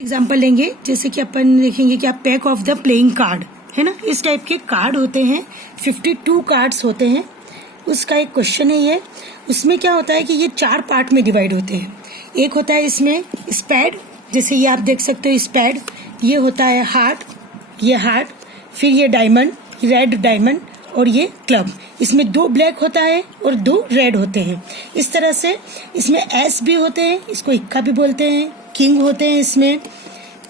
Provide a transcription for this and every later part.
Example लेंगे, जैसे कि अपन देखेंगे कि आप pack of the playing card है ना, इस टाइप के कार्ड होते हैं, 52 कार्ड्स होते हैं। उसका एक क्वेश्चन है ये। उसमें क्या होता है कि ये 4 पार्ट में डिवाइड होते हैं। एक होता है इसमें स्पैड, जैसे ये आप देख सकते हो स्पैड। ये होता है हार्ट, ये हार्ट, फिर ये डायमंड, रेड डायमंड, और ये क्लब। इसमें 2 ब्लैक होता है और 2 रेड होते हैं। इस तरह से इसमें एस भी होते हैं, इसको इक्का भी बोलते हैं। किंग होते हैं, इसमें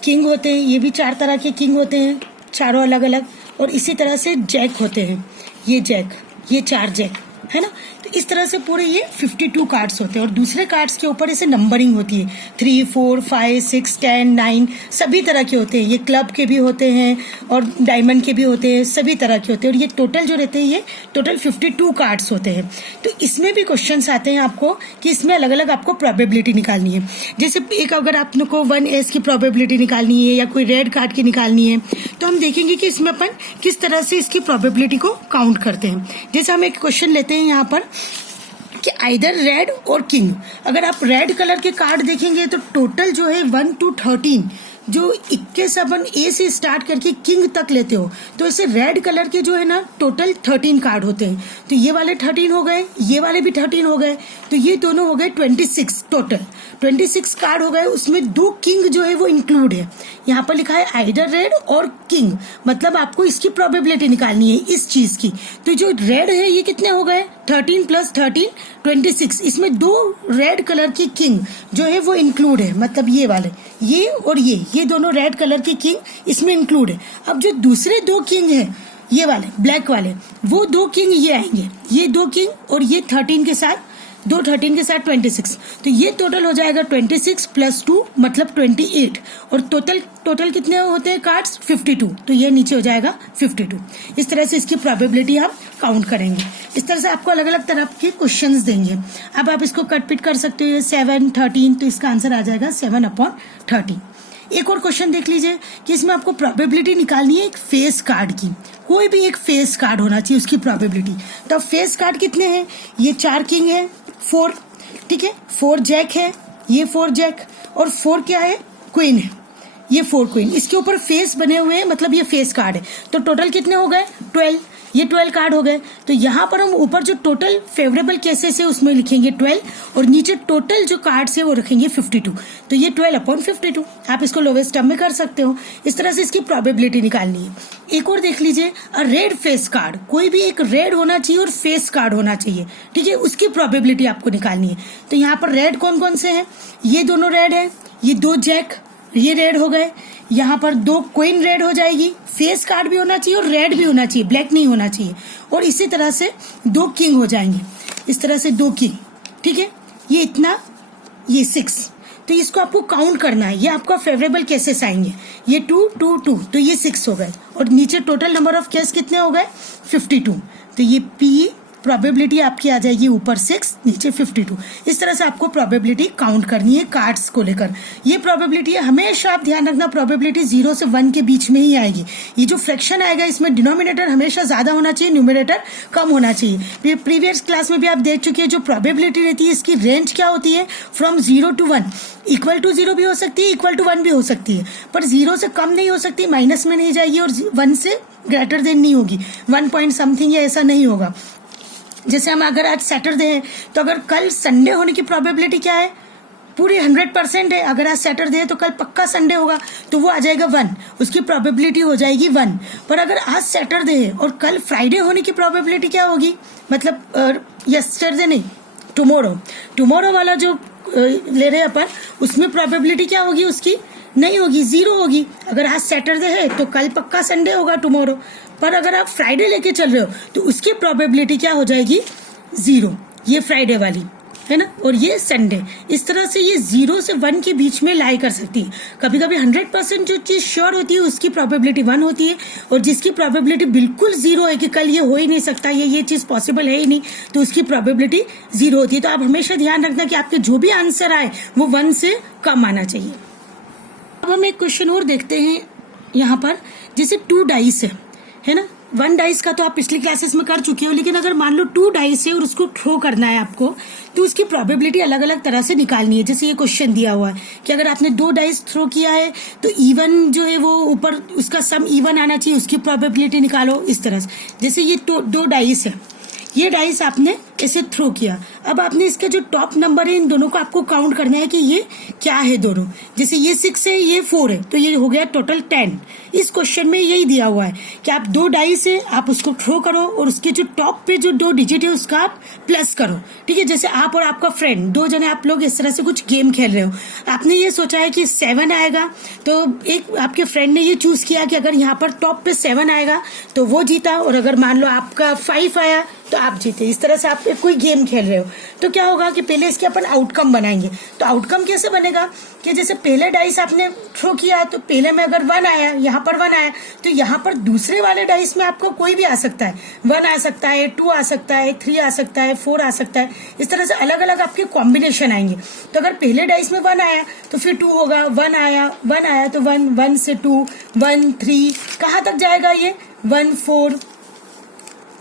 किंग होते हैं, ये भी 4 तरह के किंग होते हैं, चारों अलग अलग। और इसी तरह से जैक होते हैं, ये जैक, ये 4 जैक है ना। तो इस तरह से पूरे ये 52 कार्ड्स होते हैं। और दूसरे कार्ड्स के ऊपर ऐसे नंबरिंग होती है, 3, 4, 5, 6, 10, 9, सभी तरह के होते हैं। ये क्लब के भी होते हैं और डायमंड के भी होते हैं, सभी तरह के होते हैं। और ये टोटल जो रहते हैं, ये टोटल 52 कार्ड्स होते हैं। तो इसमें भी क्वेश्चंस आते हैं आपको कि इसमें अलग अलग आपको प्रोबेबिलिटी निकालनी है। जैसे एक अगर आपको 1s की प्रोबेबिलिटी निकालनी है या कोई रेड कार्ड की निकालनी है, तो हम देखेंगे कि इसमें अपन किस तरह से इसकी प्रोबेबिलिटी को काउंट करते हैं। जैसे हम एक क्वेश्चन लेते हैं यहाँ पर कि आइदर रेड और किंग। अगर आप रेड कलर के कार्ड देखेंगे तो टोटल जो है 1 to 13, जो 21 अपन ए से स्टार्ट करके किंग तक लेते हो, तो ऐसे रेड कलर के जो है ना टोटल 13 कार्ड होते हैं। तो ये वाले 13 हो गए, ये वाले भी 13 हो गए, तो ये दोनों हो गए 26 टोटल। 26 कार्ड हो गए, उसमें 2 किंग जो है वो इंक्लूड है। यहाँ पर लिखा है आइदर रेड और किंग, मतलब आपको इसकी प्रोबेबिलिटी निकालनी है इस चीज की। तो जो रेड है ये कितने हो गए, 13 + 13 26। इसमें 2 रेड कलर की किंग जो है वो इंक्लूड है, मतलब ये वाले, ये और ये दोनों रेड कलर की किंग इसमें इंक्लूड है। अब जो दूसरे 2 किंग हैं, ये वाले ब्लैक वाले, वो 2 किंग ये आएंगे, ये 2 किंग और ये 13 के साथ, 2 13 के साथ 26। तो ये टोटल हो जाएगा 26 + 2 मतलब 28। और टोटल कितने होते हैं कार्ड्स, 52। तो ये नीचे हो जाएगा 52। इस तरह से इसकी प्रोबेबिलिटी हम काउंट करेंगे। इस तरह से आपको अलग अलग तरह के क्वेश्चंस देंगे। अब आप इसको कट पिट कर सकते हो, 7 13, तो इसका आंसर आ जाएगा 7/13। एक और क्वेश्चन देख लीजिए कि इसमें आपको प्रोबेबिलिटी निकालनी है एक फेस कार्ड की। कोई भी एक फेस कार्ड होना चाहिए उसकी प्रोबेबिलिटी। तो अब फेस कार्ड कितने हैं, ये 4 किंग है, 4, ठीक है, 4 जैक है, ये 4 जैक, और 4 क्या है, क्वीन है, ये 4 क्वीन। इसके ऊपर फेस बने हुए हैं, मतलब ये फेस कार्ड है। तो टोटल कितने हो गए, 12, ये 12 कार्ड हो गए। तो यहाँ पर हम ऊपर जो टोटल फेवरेबल केसेस है उसमें लिखेंगे 12, और नीचे टोटल जो कार्ड्स है वो रखेंगे 52। तो ये 12/52। आप इसको लोवेस्ट टर्म में कर सकते हो। इस तरह से इसकी प्रोबेबिलिटी निकालनी है। एक और देख लीजिए, रेड फेस कार्ड, कोई भी एक रेड होना चाहिए और फेस कार्ड होना चाहिए, ठीक है, उसकी प्रोबेबिलिटी आपको निकालनी है। तो यहाँ पर रेड कौन कौन से हैं, ये दोनों रेड है, ये 2 जैक, ये रेड हो गए, यहाँ पर 2 क्वीन रेड हो जाएगी, फेस कार्ड भी होना चाहिए और रेड भी होना चाहिए, ब्लैक नहीं होना चाहिए। और इसी तरह से 2 किंग हो जाएंगे, इस तरह से 2 किंग, ठीक है, ये इतना, ये 6। तो इसको आपको काउंट करना है, ये आपका फेवरेबल केसेस आएंगे, ये 2 2 2, तो ये 6 हो गए। और नीचे टोटल नंबर ऑफ केस कितने हो गए, 52। तो ये पी प्रोबेबिलिटी आपकी आ जाएगी ऊपर 6, नीचे 52। इस तरह से आपको प्रोबेबिलिटी काउंट करनी है कार्ड्स को लेकर। ये प्रोबेबिलिटी है, हमेशा आप ध्यान रखना, प्रोबेबिलिटी 0 से 1 के बीच में ही आएगी। ये जो फ्रैक्शन आएगा इसमें डिनोमिनेटर हमेशा ज्यादा होना चाहिए, न्यूमरेटर कम होना चाहिए। प्रीवियस क्लास में भी आप देख चुके हैं, जो प्रोबेबिलिटी रहती है इसकी रेंज क्या होती है, फ्रॉम 0 to 1। इक्वल टू 0 भी हो सकती है, इक्वल टू 1 भी हो सकती है, पर 0 से कम नहीं हो सकती, माइनस में नहीं जाएगी, और 1 से ग्रेटर देन नहीं होगी, 1 पॉइंट समथिंग या ऐसा नहीं होगा। जैसे हम अगर आज सैटरडे है, तो अगर कल संडे होने की प्रोबेबिलिटी क्या है, पूरी 100% है। अगर आज सैटरडे है तो कल पक्का संडे होगा, तो वो आ जाएगा 1, उसकी प्रोबेबिलिटी हो जाएगी 1। पर अगर आज सैटरडे है और कल फ्राइडे होने की प्रोबेबिलिटी क्या होगी, मतलब यस्टरडे नहीं, टुमारो वाला जो ले रहे हैं अपन, उसमें प्रोबेबिलिटी क्या होगी, उसकी नहीं होगी, 0 होगी। अगर आज सैटरडे है तो कल पक्का संडे होगा, टुमारो। पर अगर आप फ्राइडे लेके चल रहे हो तो उसकी प्रोबेबिलिटी क्या हो जाएगी, 0, ये फ्राइडे वाली है ना, और ये संडे। इस तरह से ये 0 से 1 के बीच में लाई कर सकती है। कभी कभी 100% जो चीज श्योर होती है उसकी प्रोबेबिलिटी 1 होती है, और जिसकी प्रोबेबिलिटी बिल्कुल 0 है कि कल ये हो ही नहीं सकता, ये चीज पॉसिबल है ही नहीं, तो उसकी प्रोबेबिलिटी 0 होती है। तो आप हमेशा ध्यान रखना कि आपके जो भी आंसर आए वो 1 से कम आना चाहिए। अब हम एक क्वेश्चन और देखते हैं यहाँ पर, जैसे 2 डाइस है ना, 1 डाइस का तो आप पिछली क्लासेस में कर चुके हो, लेकिन अगर मान लो 2 डाइस है और उसको थ्रो करना है आपको, तो उसकी प्रोबेबिलिटी अलग अलग तरह से निकालनी है। जैसे ये क्वेश्चन दिया हुआ है कि अगर आपने 2 डाइस थ्रो किया है तो इवन जो है वो ऊपर उसका सम इवन आना चाहिए, उसकी प्रोबेबिलिटी निकालो इस तरह से। जैसे ये 2 डाइस है, ये डाइस आपने इसे थ्रो किया, अब आपने इसके जो टॉप नंबर है इन दोनों को आपको काउंट करना है कि ये क्या है दोनों। जैसे ये 6 है, ये 4 है, तो ये हो गया टोटल 10। इस क्वेश्चन में यही दिया हुआ है कि आप 2 डाइस है, आप उसको थ्रो करो और उसके जो टॉप पे जो 2 डिजिट है उसका आप प्लस करो। ठीक है, जैसे आप और आपका फ्रेंड 2 जने आप लोग इस तरह से कुछ गेम खेल रहे हो, आपने ये सोचा है कि 7 आएगा, तो एक आपके फ्रेंड ने ये चूज किया कि अगर यहाँ पर टॉप पे 7 आएगा तो वो जीता, और अगर मान लो आपका 5 आया तो आप जीते। इस तरह से आप कोई गेम खेल रहे हो, तो क्या होगा कि पहले इसके अपन आउटकम बनाएंगे। तो आउटकम कैसे बनेगा कि जैसे पहले डाइस आपने थ्रो किया तो पहले में अगर 1 आया, यहाँ पर 1 आया, तो यहाँ पर दूसरे वाले डाइस में आपको कोई भी आ सकता है, 1 आ सकता है, 2 आ सकता है, 3 आ सकता है, 4 आ सकता है। इस तरह से अलग अलग आपके कॉम्बिनेशन आएंगे। तो अगर पहले डाइस में 1 आया तो फिर 2 होगा, 1 आया तो 1, 1 से 2, 1, 3, कहाँ तक जाएगा ये 1, 4,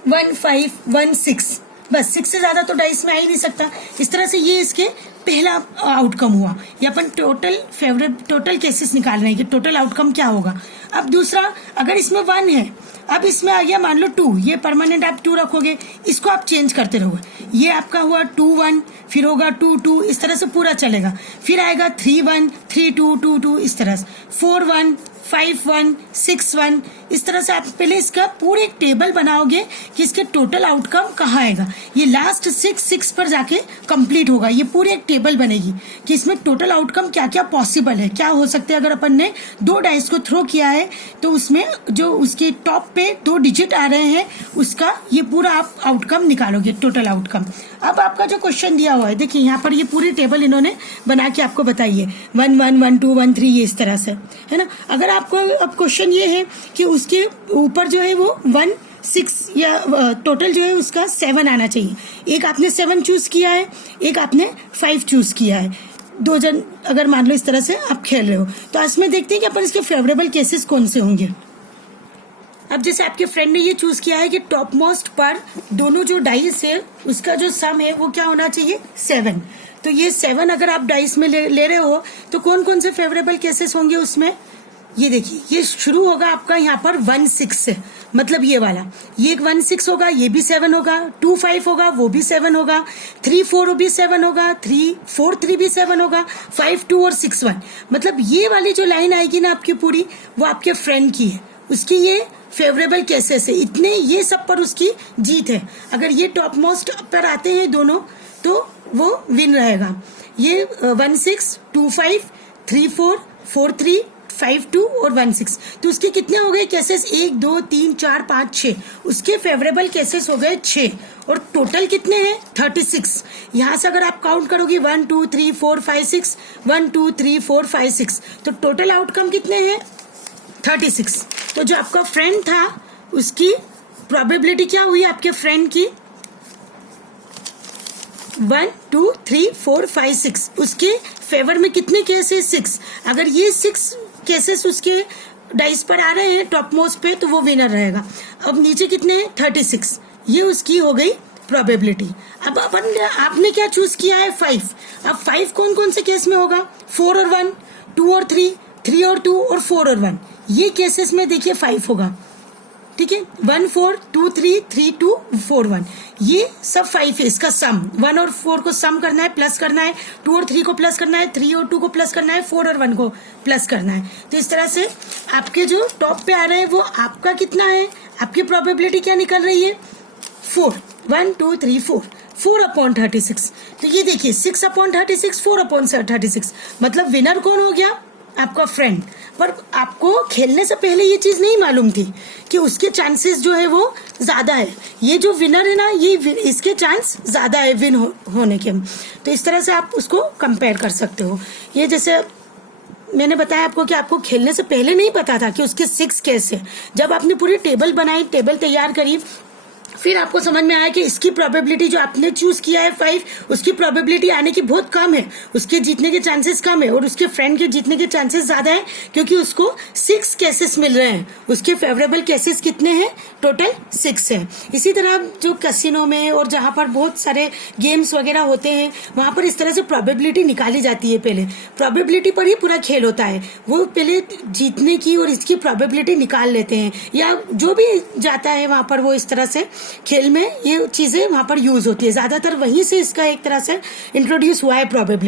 1, 5, 1, 6, बस 6 से ज्यादा तो डाइस में आ ही नहीं सकता। इस तरह से ये इसके पहला आउटकम हुआ। ये अपन टोटल केसेस निकाल रहे हैं कि टोटल आउटकम क्या होगा। अब दूसरा, अगर इसमें 1 है, अब इसमें आ गया मान लो 2, ये परमानेंट आप 2 रखोगे, इसको आप चेंज करते रहोगे। ये आपका हुआ 2, 1, फिर होगा 2, 2, इस तरह से पूरा चलेगा। फिर आएगा 3, 1, 3, 2, 2, 2, इस तरह से 4, 1, 5, 1, 6, 1, इस तरह से आप पहले इसका पूरे एक टेबल बनाओगे कि इसके टोटल आउटकम कहाँ आएगा। ये लास्ट 6 पर जाके कंप्लीट होगा। ये पूरी एक टेबल बनेगी कि इसमें टोटल आउटकम क्या क्या पॉसिबल है, क्या हो सकते हैं। अगर अपन ने 2 डाइस को थ्रो किया है तो उसमें जो उसके टॉप पे 2 डिजिट आ रहे हैं उसका ये पूरा आप आउटकम निकालोगे, टोटल आउटकम। अब आपका जो क्वेश्चन दिया हुआ है, देखिए यहाँ पर ये पूरी टेबल इन्होंने बना के आपको बताई है, 1, 1, 1, 2, 1, 3, ये इस तरह से है ना। अगर आपको अब क्वेश्चन ये है कि उसके ऊपर जो है वो 1, 6 या टोटल जो है उसका 7 आना चाहिए। एक आपने 7 चूज किया है, एक आपने 5 चूज किया है। 2 जन अगर मान लो इस तरह से आप खेल रहे हो, तो इसमें देखते हैं कि अपन इसके फेवरेबल केसेस कौन से होंगे। अब जैसे आपके फ्रेंड ने ये चूज किया है कि टॉप मोस्ट पर दोनों जो डाइस है उसका जो सम है वो क्या होना चाहिए 7। तो ये 7 अगर आप डाइस में ले रहे हो तो कौन कौन से फेवरेबल केसेस होंगे उसमें, ये देखिए ये शुरू होगा आपका यहाँ पर 1, 6 से, मतलब ये वाला, ये 1, 6 होगा, ये भी 7 होगा, 2, 5 होगा, वो भी 7 होगा, 3, 4 भी 7 होगा, 3, 4, 3 भी 7 होगा, 5, 2 और 6, 1। मतलब ये वाली जो लाइन आएगी ना आपकी पूरी, वो आपके फ्रेंड की है, उसकी ये फेवरेबल केसेस है, इतने ये सब पर उसकी जीत है। अगर ये टॉप मोस्ट पर आते हैं दोनों तो वो विन रहेगा। ये 1, 6, 2, 5, 3, 4, 4, 3, 5, 2 और 1, 6, तो उसके कितने हो गए केसेस, 1, 2, 3, 4, 5, 6, उसके फेवरेबल केसेस हो गए 6, और टोटल कितने हैं 36। यहाँ से अगर आप काउंट करोगे 1, 2, 3, 4, 5, 6, 1, 2, 3, 4, 5, 6, तो टोटल आउटकम कितने हैं 36। तो जो आपका फ्रेंड था उसकी प्रोबेबिलिटी क्या हुई आपके फ्रेंड की 1, 2, 3, 4, 5, 6, उसके फेवर में कितने केस है 6। अगर ये 6 केसेस उसके डाइस पर आ रहे हैं टॉप मोस्ट पे तो वो विनर रहेगा। अब नीचे कितने हैं 36, ये उसकी हो गई प्रोबेबिलिटी। अब आपने क्या चूज किया है 5। अब 5 कौन कौन से केस में होगा, 4 और 1, 2 और 3, 3 और 2 और 4 और 1, ये केसेस में देखिए 5 होगा। ठीक है, 1, 4, 2, 3, 3, 2, 4, 1, ये सब 5 है। इसका सम 1 और 4 को सम करना है, प्लस करना है, 2 और 3 को प्लस करना है, 3 और 2 को प्लस करना है, 4 और 1 को प्लस करना है। तो इस तरह से आपके जो टॉप पे आ रहे हैं वो आपका कितना है, आपकी प्रोबेबिलिटी क्या निकल रही है 4, 1, 2, 3, 4 अपॉन 36। तो ये देखिए 6 अपॉन 36, 4 अपॉन 36, मतलब विनर कौन हो गया आपका फ्रेंड। पर आपको खेलने से पहले ये चीज नहीं मालूम थी कि उसके चांसेस जो है वो ज्यादा है, ये जो विनर है ना ये इसके चांस ज्यादा है विन होने के। तो इस तरह से आप उसको कंपेयर कर सकते हो। ये जैसे मैंने बताया आपको कि आपको खेलने से पहले नहीं पता था कि उसके 6 केस है। जब आपने पूरी टेबल बनाई, टेबल तैयार करी, फिर आपको समझ में आया कि इसकी प्रोबेबिलिटी जो आपने चूज किया है 5, उसकी प्रोबेबिलिटी आने की बहुत कम है, उसके जीतने के चांसेस कम है और उसके फ्रेंड के जीतने के चांसेस ज्यादा है, क्योंकि उसको 6 केसेस मिल रहे हैं। उसके फेवरेबल केसेस कितने हैं? टोटल 6 है। इसी तरह जो कैसीनो में और जहां पर बहुत सारे गेम्स वगैरह होते हैं वहां पर इस तरह से प्रोबेबिलिटी निकाली जाती है। पहले प्रोबेबिलिटी पर ही पूरा खेल होता है, वो पहले जीतने की और इसकी प्रोबेबिलिटी निकाल लेते हैं, या जो भी जाता है वहां पर वो इस तरह से खेल में ये चीजें वहां पर यूज होती है। ज्यादातर वहीं से इसका एक तरह से इंट्रोड्यूस हुआ है प्रोबेबिलिटी।